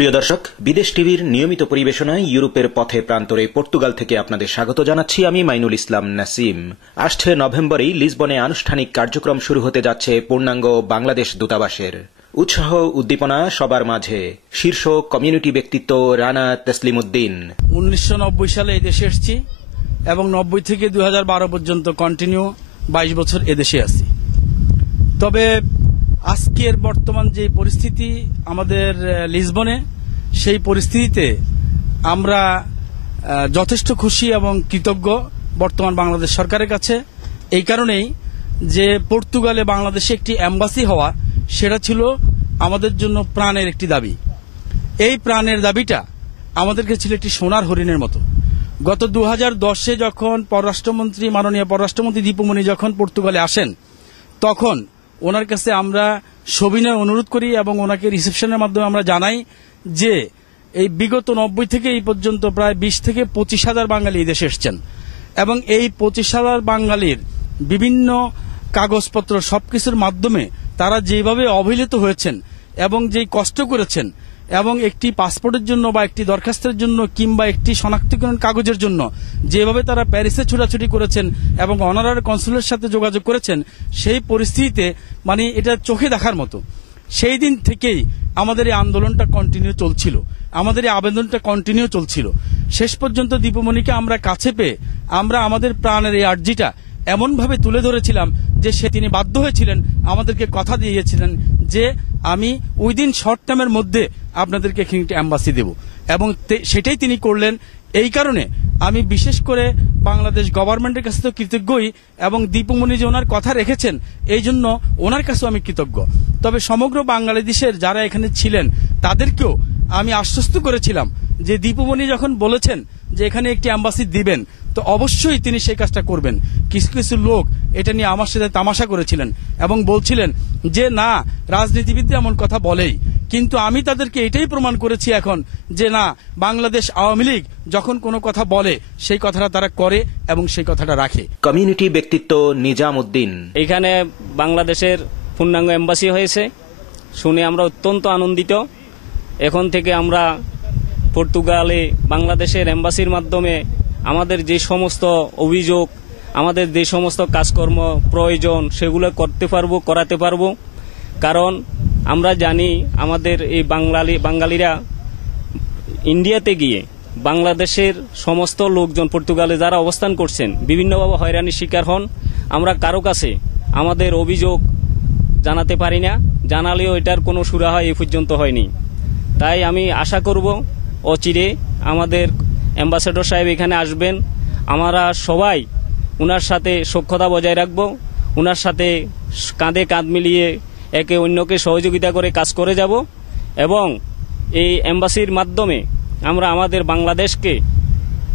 প্রিয় দর্শক, বিদেশ টিভির নিয়মিত পরিবেশনায় ইউরোপের পথে প্রান্তরে পর্তুগাল থেকে আপনাদের স্বাগত জানাচ্ছি আমি মাইনুল ইসলাম নাসিম। আসছে নভেম্বরেই লিসবনে আনুষ্ঠানিক কার্যক্রম শুরু হতে যাচ্ছে পূর্ণাঙ্গ বাংলাদেশ দূতাবাসের। উৎসাহ উদ্দীপনা সবার মাঝে। শীর্ষ কমিউনিটি ব্যক্তিত্ব রানা তসলিমউদ্দিন। 1990 সালে এদেশে এসেছি এবং 90 থেকে 2012 পর্যন্ত কন্টিনিউ 22 বছর এদেশে আছি। তবে আজকের বর্তমান যে পরিস্থিতি আমাদের লিসবনে, সেই পরিস্থিতিতে আমরা যথেষ্ট খুশি এবং কৃতজ্ঞ বর্তমান বাংলাদেশ সরকারের কাছে। এই কারণেই যে পর্তুগালে বাংলাদেশে একটি এম্বাসি হওয়া, সেটা ছিল আমাদের জন্য প্রাণের একটি দাবি। এই প্রাণের দাবিটা আমাদেরকে ছিল একটি সোনার হরিণের মতো। গত 2010-এ যখন মাননীয় পররাষ্ট্রমন্ত্রী দীপুমণি যখন পর্তুগালে আসেন, তখন ওনার কাছে আমরা সবিনয় অনুরোধ করি এবং ওনাকে রিসেপশনের মাধ্যমে আমরা জানাই যে এই বিগত 90 থেকে এই পর্যন্ত প্রায় 20 থেকে 25 হাজার বাঙালি এই দেশে এসছেন এবং এই 25 হাজার বাঙালির বিভিন্ন কাগজপত্র সবকিছুর মাধ্যমে তারা যেভাবে অবহেলিত হয়েছেন এবং যেই কষ্ট করেছেন এবং একটি পাসপোর্টের জন্য বা একটি দরখাস্তের জন্য কিংবা একটি শনাক্তকরণ কাগজের জন্য যেভাবে তারা প্যারিসে ছোটাছুটি করেছেন এবং অনারারি কনসুলের সাথে যোগাযোগ করেছেন, সেই পরিস্থিতিতে মানে এটা চোখে দেখার মতো। সেই দিন থেকেই আমাদের এই আন্দোলনটা কন্টিনিউ চলছিল, আমাদের এই আবেদনটা কন্টিনিউ চলছিল। শেষ পর্যন্ত দীপুমণিকে আমরা কাছে পেয়ে আমরা আমাদের প্রাণের এই আর্জিটা এমনভাবে তুলে ধরেছিলাম যে তিনি বাধ্য হয়েছিলেন, আমাদেরকে কথা দিয়েছিলেন যে আমি উইদিন শর্ট টার্মের মধ্যে আপনাদেরকে এখানে একটা এম্বাসি দেব, এবং সেটাই তিনি করলেন। এই কারণে আমি বিশেষ করে বাংলাদেশ গভর্নমেন্টের কাছে তো কৃতজ্ঞই, এবং দীপুমণি যে ওনার কথা রেখেছেন এই জন্য ওনার কাছেও আমি কৃতজ্ঞ। তবে সমগ্র বাংলাদেশের যারা এখানে ছিলেন তাদেরকেও আমি আশ্বস্ত করেছিলাম যে দীপুমণি যখন বলেছেন যে এখানে একটি এম্বাসি দিবেন, তো অবশ্যই তিনি সেই কাজটা করবেন। কিছু কিছু লোক এটা নিয়ে আমার সাথে তামাশা করেছিলেন এবং বলছিলেন যে না, রাজনীতিবিদরা এমন কথা বলেই, কিন্তু আমি তাদেরকে এটাই প্রমাণ করেছি এখন যে না, বাংলাদেশ আওয়ামী লীগ যখন কোনো কথা বলে সেই কথাটা তারা করে এবং সেই কথাটা রাখে। কমিউনিটি ব্যক্তিত্ব নিজাম উদ্দিন। এখানে বাংলাদেশের পূর্ণাঙ্গ এম্বাসি হয়েছে শুনে আমরা অত্যন্ত আনন্দিত। এখন থেকে আমরা পর্তুগালে বাংলাদেশের এম্বাসির মাধ্যমে আমাদের যে সমস্ত অভিযোগ, আমাদের যে সমস্ত কাজকর্ম প্রয়োজন সেগুলো করাতে পারবো। কারণ আমরা জানি আমাদের এই বাঙালিরা ইন্ডিয়াতে গিয়ে বাংলাদেশের সমস্ত লোকজন পর্তুগালে যারা অবস্থান করছেন বিভিন্নভাবে হয়রানির শিকার হন। আমরা কারো কাছে আমাদের অভিযোগ জানাতে পারি না, জানালেও এটার কোনো সুরাহা এই পর্যন্ত হয়নি। তাই আমি আশা করব অচিরে আমাদের অ্যাম্বাসেডর সাহেব এখানে আসবেন, আমরা সবাই ওনার সাথে সখ্যতা বজায় রাখব, ওনার সাথে কাঁধে কাঁধ মিলিয়ে একে অন্যকে সহযোগিতা করে কাজ করে যাব, এবং এই অ্যাম্বাসির মাধ্যমে আমরা আমাদের বাংলাদেশকে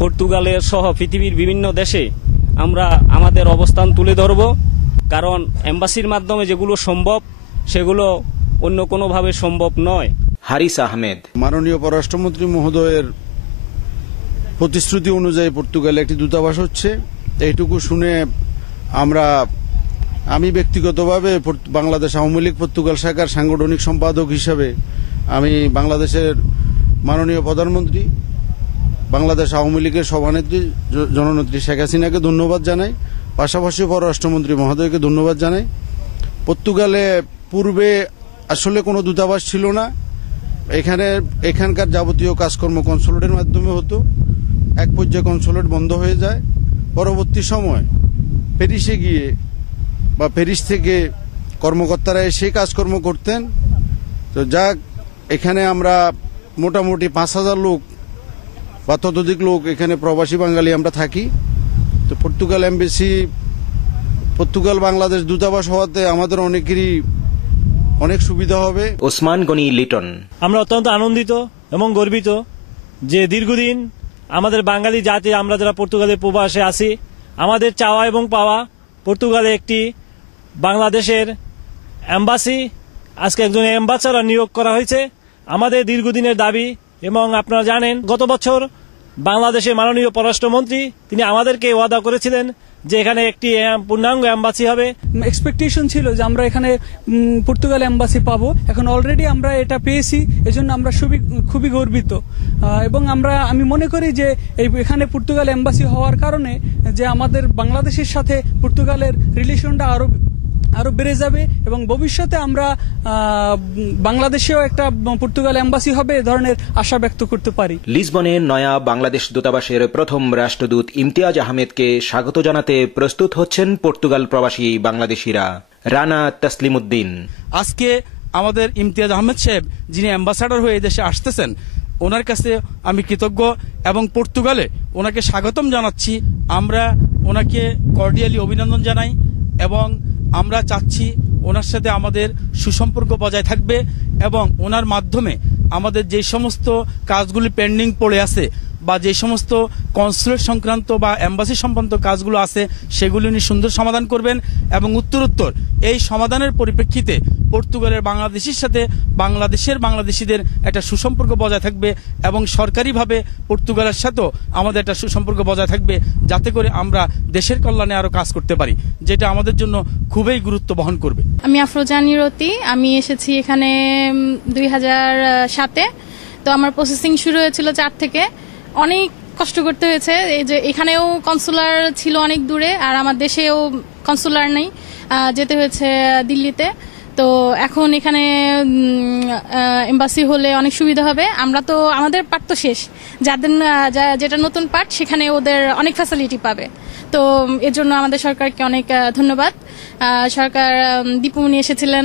পর্তুগালের সহ পৃথিবীর বিভিন্ন দেশে আমরা আমাদের অবস্থান তুলে ধরব। কারণ অ্যাম্বাসির মাধ্যমে যেগুলো সম্ভব সেগুলো অন্য কোনোভাবে সম্ভব নয়। হারিস আহমেদ। মাননীয় পররাষ্ট্রমন্ত্রী মহোদয়ের প্রতিশ্রুতি অনুযায়ী পর্তুগালে একটি দূতাবাস হচ্ছে, এইটুকু শুনে আমি ব্যক্তিগতভাবে বাংলাদেশ আওয়ামী লীগ পর্তুগাল শাখার সাংগঠনিক সম্পাদক হিসাবে আমি বাংলাদেশের মাননীয় প্রধানমন্ত্রী, বাংলাদেশ আওয়ামী লীগের সভানেত্রী জননেত্রী শেখ হাসিনাকে ধন্যবাদ জানাই, পাশাপাশি পররাষ্ট্রমন্ত্রী মহোদয়কে ধন্যবাদ জানাই। পর্তুগালে পূর্বে আসলে কোনো দূতাবাস ছিল না, এখানকার যাবতীয় কাজকর্ম কনসুলেটের মাধ্যমে হতো। এক পর্যায়ে কনসুলেট বন্ধ হয়ে যায়, পরবর্তী সময় প্যারিসে গিয়ে বা প্যারিস থেকে কর্মকর্তারা এসে কাজকর্ম করতেন। তো যাক, এখানে আমরা মোটামুটি 5,000 লোক বা ততোধিক লোক এখানে প্রবাসী বাঙালি আমরা থাকি। তো পর্তুগাল বাংলাদেশ দূতাবাস হওয়াতে আমাদের অনেকেরই অনেক সুবিধা হবে। ওসমান গনি লিটন। আমরা অত্যন্ত আনন্দিত এবং গর্বিত যে দীর্ঘদিন আমাদের বাঙালি জাতি আমরা যারা পর্তুগালের প্রবাসে আছি, আমাদের চাওয়া এবং পাওয়া পর্তুগালে একটি বাংলাদেশের এম্বাসি, আজকে একজন অ্যাম্বাসাডর নিয়োগ করা হয়েছে। আমাদের দীর্ঘদিনের দাবি, এবং আপনারা জানেন গত বছর বাংলাদেশের মাননীয় পররাষ্ট্রমন্ত্রী তিনি আমাদেরকে ওয়াদা করেছিলেন যে এখানে একটি পূর্ণাঙ্গ এম্বাসি হবে। এক্সপেকটেশন ছিল যে আমরা এখানে পর্তুগাল এম্বাসি পাবো, এখন অলরেডি আমরা এটা পেয়েছি, এজন্য আমরা খুবই গর্বিত। এবং আমি মনে করি যে এখানে পর্তুগাল এম্বাসি হওয়ার কারণে যে আমাদের বাংলাদেশের সাথে পর্তুগালের রিলেশনটা আরো বেড়ে যাবে এবং ভবিষ্যতে আমরা বাংলাদেশেও একটা পর্তুগাল এম্বাসি হবে এ ধরনের আশা ব্যক্ত করতে পারি। লিসবনে নয়া বাংলাদেশ দূতাবাসের প্রথম রাষ্ট্রদূত ইমতিয়াজ আহমেদকে স্বাগত জানাতে প্রস্তুত হচ্ছেন পর্তুগাল প্রবাসী বাংলাদেশিরা। রানা তসলিমউদ্দিন: আজকে আমাদের ইমতিয়াজ আহমেদ সাহেব যিনি অ্যাম্বাসাডর হয়ে দেশে আসতেছেন, ওনার কাছে আমি কৃতজ্ঞ এবং পর্তুগালে ওনাকে স্বাগতম জানাচ্ছি। আমরা ওনাকে কর্ডিয়ালি অভিনন্দন জানাই এবং আমরা চাচ্ছি ওনার সাথে আমাদের সুসম্পর্ক বজায় থাকবে এবং ওনার মাধ্যমে আমাদের যে সমস্ত কাজগুলি পেন্ডিং পড়ে আছে বা যে সমস্ত কনসুলেট সংক্রান্ত বা এম্বাসি সংক্রান্ত কাজগুলো আছে সেগুলি উনি সুন্দর সমাধান করবেন এবং উত্তরোত্তর এই সমাধানের পরিপ্রেক্ষিতে পর্তুগালের বাংলাদেশের সাথে বাংলাদেশিদের একটা সুসম্পর্ক বজায় থাকবে এবং সরকারিভাবে পর্তুগালের সাথেও আমাদের একটা সুসম্পর্ক বজায় থাকবে, যাতে করে আমরা দেশের কল্যাণে আরো কাজ করতে পারি, যেটা আমাদের জন্য খুবই গুরুত্ব বহন করবে। আমি আফরোজানি রতি, আমি এসেছি এখানে 2007-এ। তো আমার প্রসেসিং শুরু হয়েছিল 4 থেকে। অনেক কষ্ট করতে হয়েছে, এই যে এখানেও কনসুলার ছিল অনেক দূরে, আর আমার দেশেও কনসুলার নেই, যেতে হয়েছে দিল্লিতে। তো এখন এখানে এমবাসি হলে অনেক সুবিধা হবে। আমরা তো আমাদের পার্ট তো শেষ, যেটা নতুন পার্ট সেখানে ওদের অনেক ফ্যাসিলিটি পাবে। তো এর জন্য আমাদের সরকারকে অনেক ধন্যবাদ। সরকার দীপুমণি এসেছিলেন,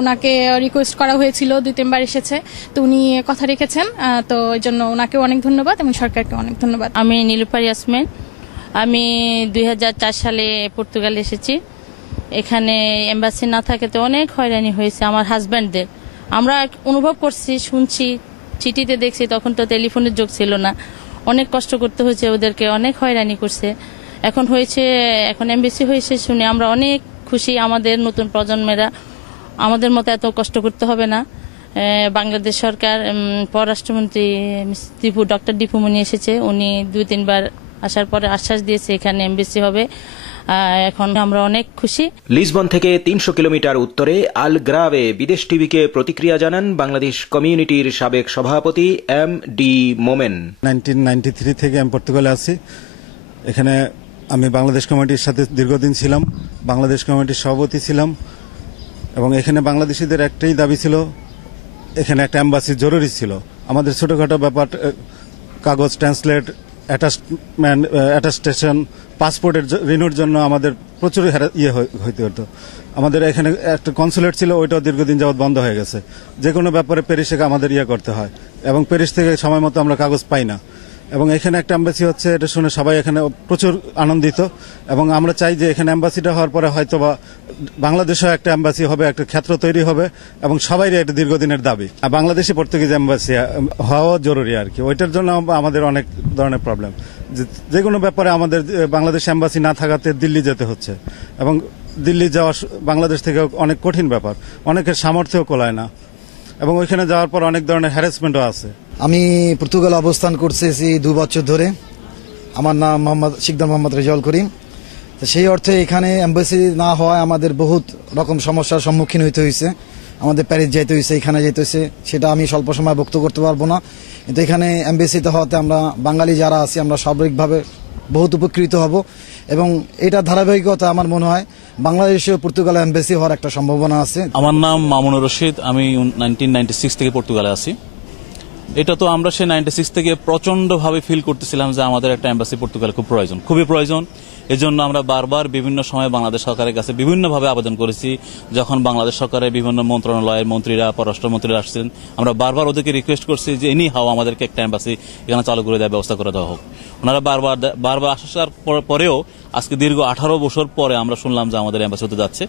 ওনাকে রিকোয়েস্ট করা হয়েছিল, 2-3 বার এসেছে, তো উনি কথা রেখেছেন। তো এর জন্য ওনাকেও অনেক ধন্যবাদ এবং সরকারকে অনেক ধন্যবাদ। আমি নীলুফার ইয়াসমিন, আমি 2004 সালে পর্তুগাল এসেছি। এখানে এম্বাসি না থাকে তো অনেক হয়রানি হয়েছে আমার হাজব্যান্ডদের। আমরা অনুভব করছি, শুনছি, চিঠিতে দেখছি, তখন তো টেলিফোনের যোগ ছিল না। অনেক কষ্ট করতে হয়েছে, ওদেরকে অনেক হয়রানি করছে। এখন এমবাসি হয়েছে শুনে আমরা অনেক খুশি। আমাদের নতুন প্রজন্মেরা আমাদের মতো এত কষ্ট করতে হবে না। বাংলাদেশ সরকার পররাষ্ট্রমন্ত্রী ডক্টর দীপুমণি এসেছে, উনি 2-3 বার আসার পরে আশ্বাস দিয়েছে এখানে এমবাসি হবে। এখন আমরা অনেক খুশি। লিসবন থেকে 300 কিলোমিটার উত্তরে আলগ্রাভে বিদেশ টিভিকে প্রতিক্রিয়া জানান বাংলাদেশ কমিউনিটির সাবেক সভাপতি এম.ডি. মোমেন। 1993 থেকে আমি পর্তুগালে আছি। এখানে আমি বাংলাদেশ কমিটির সাথে দীর্ঘদিন ছিলাম, বাংলাদেশ কমিটির সভাপতি ছিলাম এবং এখানে বাংলাদেশিদের একটাই দাবি ছিল, এখানে একটা এম্বাসি জরুরি ছিল। আমাদের ছোটখাটো ব্যাপার, কাগজ ট্রান্সলেট, অ্যাটাস্টেশন, পাসপোর্টের রিনিউর জন্য আমাদের প্রচুর হইতে হতো। আমাদের এখানে একটা কনসুলেট ছিল, ওইটাও দীর্ঘদিন যাবৎ বন্ধ হয়ে গেছে। যে কোনো ব্যাপারে প্যারিসে আমাদের করতে হয় এবং প্যারিস থেকে সময় মতো আমরা কাগজ পাই না। এবং এখানে একটা এম্বাসি হচ্ছে, এটা শুনে সবাই এখানে প্রচুর আনন্দিত এবং আমরা চাই যে এখানে এম্বাসিটা হওয়ার পরে হয়তো বা বাংলাদেশেও একটা এম্বাসি হবে, একটা ক্ষেত্র তৈরি হবে এবং সবারই একটা দীর্ঘদিনের দাবি। আর বাংলাদেশে পর্তুগিজ এম্বাসি হওয়া জরুরি আর কি। ওইটার জন্য আমাদের অনেক ধরনের প্রবলেম। যে কোনো ব্যাপারে আমাদের বাংলাদেশ এম্বাসি না থাকাতে দিল্লি যেতে হচ্ছে এবং দিল্লি যাওয়া বাংলাদেশ থেকে অনেক কঠিন ব্যাপার, অনেকের সামর্থ্যও কোলায় না এবং ওইখানে যাওয়ার পর অনেক ধরনের হ্যারাসমেন্টও আছে। আমি পর্তুগালে অবস্থান করতেছি 2 বছর ধরে। আমার নাম শিকদার মোহাম্মদ রেজাউল করিম। সেই অর্থে এখানে এম্বাসি না হওয়ায় আমাদের বহুত রকম সমস্যার সম্মুখীন হইতে হয়েছে। আমাদের প্যারিস যাইতে হয়েছে, এখানে যাইতে হয়েছে, সেটা আমি স্বল্প সময় বক্তব্য করতে পারবো না। কিন্তু এখানে এম্বাসিতে হওয়াতে আমরা বাঙালি যারা আছি আমরা সামগ্রিকভাবে বহুত উপকৃত হব এবং এটা ধারাবাহিকতা আমার মনে হয় বাংলাদেশেও পর্তুগালে এম্বাসি হওয়ার একটা সম্ভাবনা আছে। আমার নাম মামুনুর রশিদ, আমি 1996 থেকে পর্তুগালে আছি। এটা তো আমরা সেই 96 থেকে প্রচন্ডভাবে ফিল করতেছিলাম যে আমাদের একটা এম্বাসি পর্তুগালে খুব প্রয়োজন, খুবই প্রয়োজন। এজন্য আমরা বারবার বিভিন্ন সময় বাংলাদেশ সরকারের কাছে বিভিন্নভাবে আবেদন করেছি। যখন বাংলাদেশ সরকারের বিভিন্ন মন্ত্রণালয়ের মন্ত্রীরা, পররাষ্ট্রমন্ত্রীরা আসছেন, আমরা বারবার ওদেরকে রিকোয়েস্ট করছি যে এনি হাও আমাদেরকে একটা এম্বাসি এখানে চালু করে দেওয়ার ব্যবস্থা করে দেওয়া হোক। ওনারা বারবার আসার পরেও আজকে দীর্ঘ 18 বছর পরে আমরা শুনলাম যে আমাদের এম্বাসি হতে যাচ্ছে।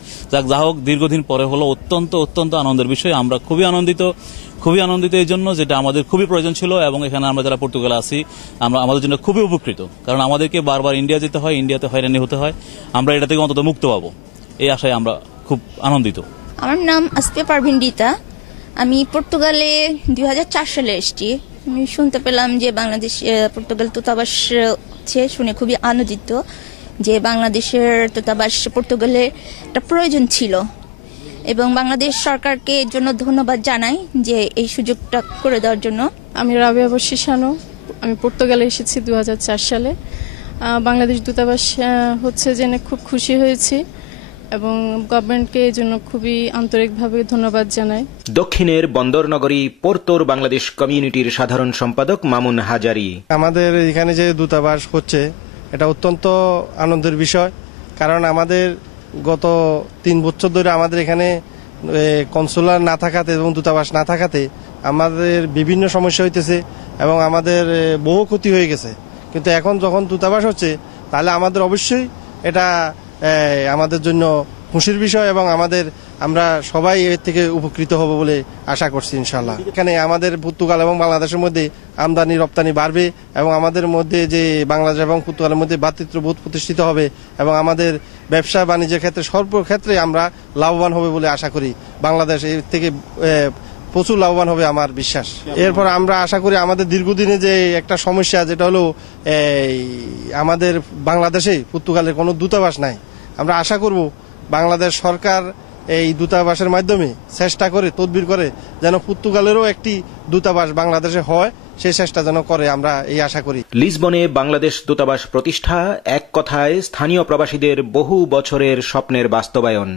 যা হোক, দীর্ঘদিন পরে হলো, অত্যন্ত আনন্দের বিষয়। আমরা খুবই আনন্দিত এই জন্য, যেটা আমাদের খুবই প্রয়োজন ছিল এবং এখানে আমরা যারা পর্তুগালে আছি আমরা আমাদের জন্য খুবই উপকৃত, কারণ আমাদেরকে বারবার ইন্ডিয়া যেতে হয়, ইন্ডিয়াতে হয়রানি হতে হয়। আমরা এটা থেকে অন্তত মুক্ত পাবো, এই আশায় আমরা খুব আনন্দিত। আমার নাম আসতে পারভিন রিতা, আমি পর্তুগালে 2004 সালে এসেছি। আমি শুনতে পেলাম যে বাংলাদেশ পর্তুগাল দূতাবাস শুনে খুবই আনন্দিত যে বাংলাদেশের দূতাবাস পর্তুগালে একটা প্রয়োজন ছিল এবং বাংলাদেশ সরকারকে এর জন্য ধন্যবাদ জানাই যে এই সুযোগটা করে দেওয়ার জন্য। আমি রাবিয়া বশির শানু, আমি পর্তুগালে এসেছি 2004 সালে। বাংলাদেশ দূতাবাস হচ্ছে জেনে খুব খুশি হয়েছি এবং গভর্নমেন্টকে এই জন্য খুবই আন্তরিকভাবে ধন্যবাদ জানাই। দক্ষিণের বন্দরনগরী পোর্তোর বাংলাদেশ কমিউনিটির সাধারণ সম্পাদক মামুন হাজারি। আমাদের এখানে যে দূতাবাস হচ্ছে এটা অত্যন্ত আনন্দের বিষয়, কারণ আমাদের গত 3 বছর ধরে আমাদের এখানে কনসুলার না থাকাতে এবং দূতাবাস না থাকাতে আমাদের বিভিন্ন সমস্যা হইতেছে এবং আমাদের বহু ক্ষতি হয়ে গেছে। কিন্তু এখন যখন দূতাবাস হচ্ছে তাহলে আমাদের অবশ্যই এটা আমাদের জন্য খুশির বিষয় এবং আমরা সবাই এর থেকে উপকৃত হব বলে আশা করছি ইনশাআল্লাহ। এখানে আমাদের পর্তুগাল এবং বাংলাদেশের মধ্যে আমদানি রপ্তানি বাড়বে এবং আমাদের মধ্যে যে বাংলাদেশ এবং পর্তুগালের মধ্যে ভ্রাতৃত্ববোধ প্রতিষ্ঠিত হবে এবং আমাদের ব্যবসা বাণিজ্যের ক্ষেত্রে সর্বক্ষেত্রে আমরা লাভবান হবে বলে আশা করি। বাংলাদেশ এর থেকে প্রচুর লাভবান হবে আমার বিশ্বাস। এরপর আমরা আশা করি আমাদের দীর্ঘদিনে যে একটা সমস্যা যেটা হলো আমাদের বাংলাদেশে পর্তুগালের কোনো দূতাবাস নাই, আমরা আশা করব বাংলাদেশ সরকার এই দূতাবাসের মাধ্যমে চেষ্টা করে তদবির করে যেন পর্তুগালেরও একটি দূতাবাস বাংলাদেশে হয়, সেই চেষ্টা যেন করে, আমরা এই আশা করি। লিসবনে বাংলাদেশ দূতাবাস প্রতিষ্ঠা এক কথায় স্থানীয় প্রবাসীদের বহু বছরের স্বপ্নের বাস্তবায়ন।